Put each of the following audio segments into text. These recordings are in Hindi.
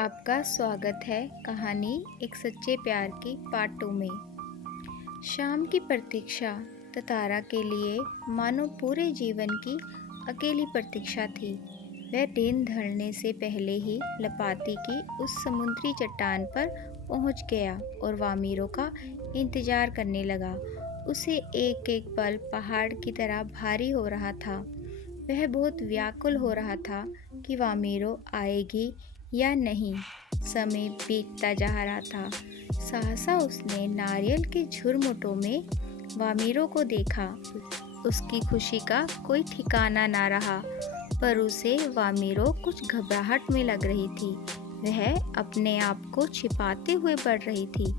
आपका स्वागत है कहानी एक सच्चे प्यार की पार्ट 2 में। शाम की प्रतीक्षा ततारा के लिए मानो पूरे जीवन की अकेली प्रतीक्षा थी। वह दिन ढलने से पहले ही लपाती की उस समुद्री चट्टान पर पहुंच गया और वामीरो का इंतजार करने लगा। उसे एक एक पल पहाड़ की तरह भारी हो रहा था। वह बहुत व्याकुल हो रहा था कि वामीरो आएगी या नहीं। समय बीतता जा रहा था। सहसा उसने नारियल के झुरमुटों में वामीरो को देखा। उसकी खुशी का कोई ठिकाना ना रहा, पर उसे वामीरो कुछ घबराहट में लग रही थी। वह अपने आप को छिपाते हुए बढ़ रही थी।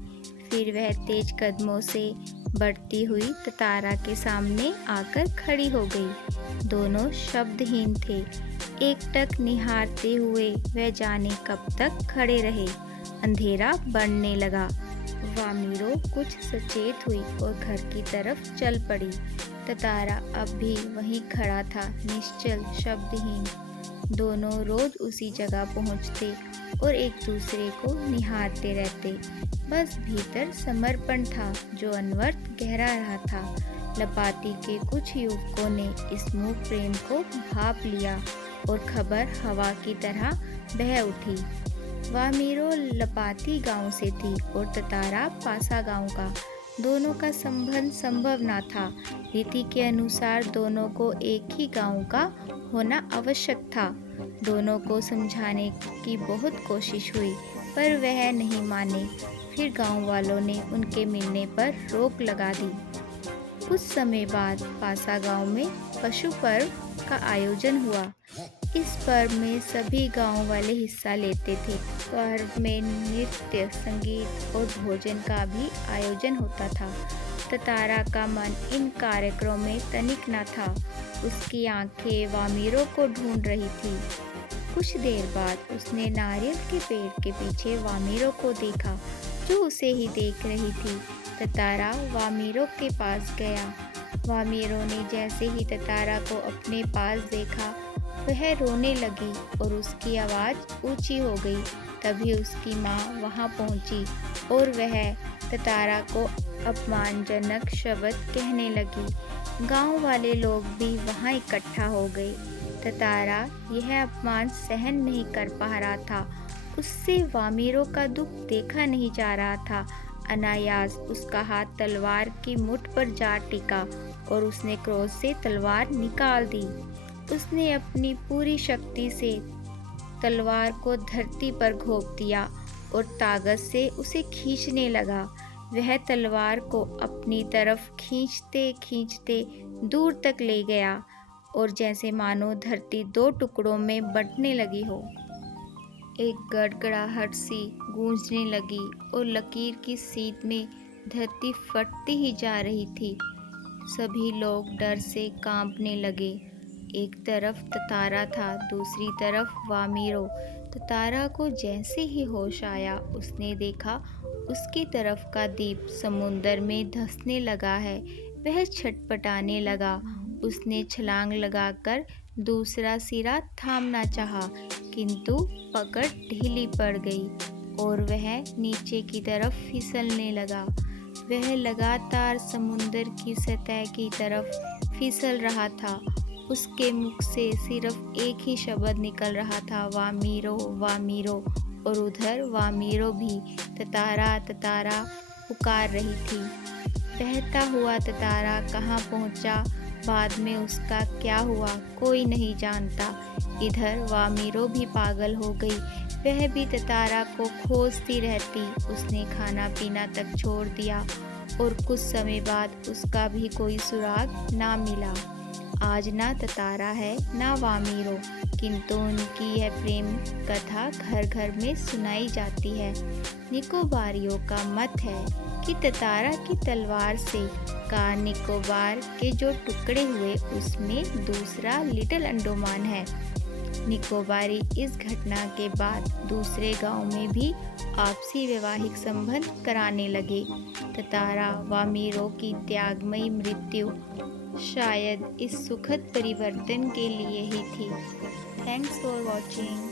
फिर वह तेज कदमों से बढ़ती हुई ततारा के सामने आकर खड़ी हो गई। दोनों शब्दहीन थे। एकटक निहारते हुए वह जाने कब तक खड़े रहे। अंधेरा बढ़ने लगा। वामीरो कुछ सचेत हुई और घर की तरफ चल पड़ी। ततारा अब भी वहीं खड़ा था, निश्चल, शब्दहीन। दोनों रोज उसी जगह पहुंचते और एक दूसरे को निहारते रहते। बस भीतर समर्पण था जो अनवर्थ गहरा रहा था। लपाती के कुछ युवकों ने इस मूक प्रेम को भाप लिया और खबर हवा की तरह बह उठी। वामीरो लपाती गांव से थी और ततारा पासा गांव का। दोनों का संबंध संभव न था। रीति के अनुसार दोनों को एक ही गांव का होना आवश्यक था। दोनों को समझाने की बहुत कोशिश हुई, पर वह नहीं माने। फिर गांव वालों ने उनके मिलने पर रोक लगा दी। कुछ समय बाद पासा गांव में पशु पर्व का आयोजन हुआ। इस पर्व में सभी गांव वाले हिस्सा लेते थे। पर्व में नृत्य, संगीत और भोजन का भी आयोजन होता था। ततारा का मन इन कार्यक्रमों में तनिक न था। उसकी आंखें वामीरो को ढूंढ रही थी। कुछ देर बाद उसने नारियल के पेड़ के पीछे वामीरो को देखा, जो उसे ही देख रही थी। ततारा वामीरो के पास गया। वामीरो ने जैसे ही ततारा को अपने पास देखा, वह रोने लगी और उसकी आवाज़ ऊंची हो गई। तभी उसकी माँ वहाँ पहुँची और वह ततारा को अपमानजनक शब्द कहने लगी। गांव वाले लोग भी वहाँ इकट्ठा हो गए। ततारा यह अपमान सहन नहीं कर पा रहा था। उससे वामीरो का दुख देखा नहीं जा रहा था। अनायास उसका हाथ तलवार की मुठ पर जा टिका और उसने क्रोध से तलवार निकाल दी। उसने अपनी पूरी शक्ति से तलवार को धरती पर घोंप दिया और ताकत से उसे खींचने लगा। वह तलवार को अपनी तरफ खींचते खींचते दूर तक ले गया और जैसे मानो धरती दो टुकड़ों में बंटने लगी हो। एक गड़गड़ाहट सी गूंजने लगी और लकीर की सीध में धरती फटती ही जा रही थी। सभी लोग डर से कांपने लगे। एक तरफ ततारा था, दूसरी तरफ वामीरो। ततारा को जैसे ही होश आया, उसने देखा उसकी तरफ का दीप समुंदर में धंसने लगा है। वह छटपटाने लगा। उसने छलांग लगाकर दूसरा सिरा थामना चाहा, किंतु पकड़ ढीली पड़ गई और वह नीचे की तरफ फिसलने लगा। वह लगातार समुंदर की सतह की तरफ फिसल रहा था। उसके मुख से सिर्फ एक ही शब्द निकल रहा था, वामीरो, वामीरो। और उधर वामीरो भी ततारा, ततारा पुकार रही थी। बहता हुआ ततारा कहाँ पहुँचा, बाद में उसका क्या हुआ, कोई नहीं जानता। इधर वामीरो भी पागल हो गई। वह भी ततारा को खोजती रहती। उसने खाना पीना तक छोड़ दिया और कुछ समय बाद उसका भी कोई सुराग ना मिला। आज ना ततारा है ना वामीरो, किंतु उनकी यह प्रेम कथा घर घर में सुनाई जाती है। निकोबारियों का मत है कि ततारा की तलवार से कार निकोबार के जो टुकड़े हुए, उसमें दूसरा लिटिल अंडमान है। निकोबारी इस घटना के बाद दूसरे गांव में भी आपसी वैवाहिक संबंध कराने लगे। ततारा वामीरो की त्यागमयी मृत्यु शायद इस सुखद परिवर्तन के लिए ही थी। Thanks for watching.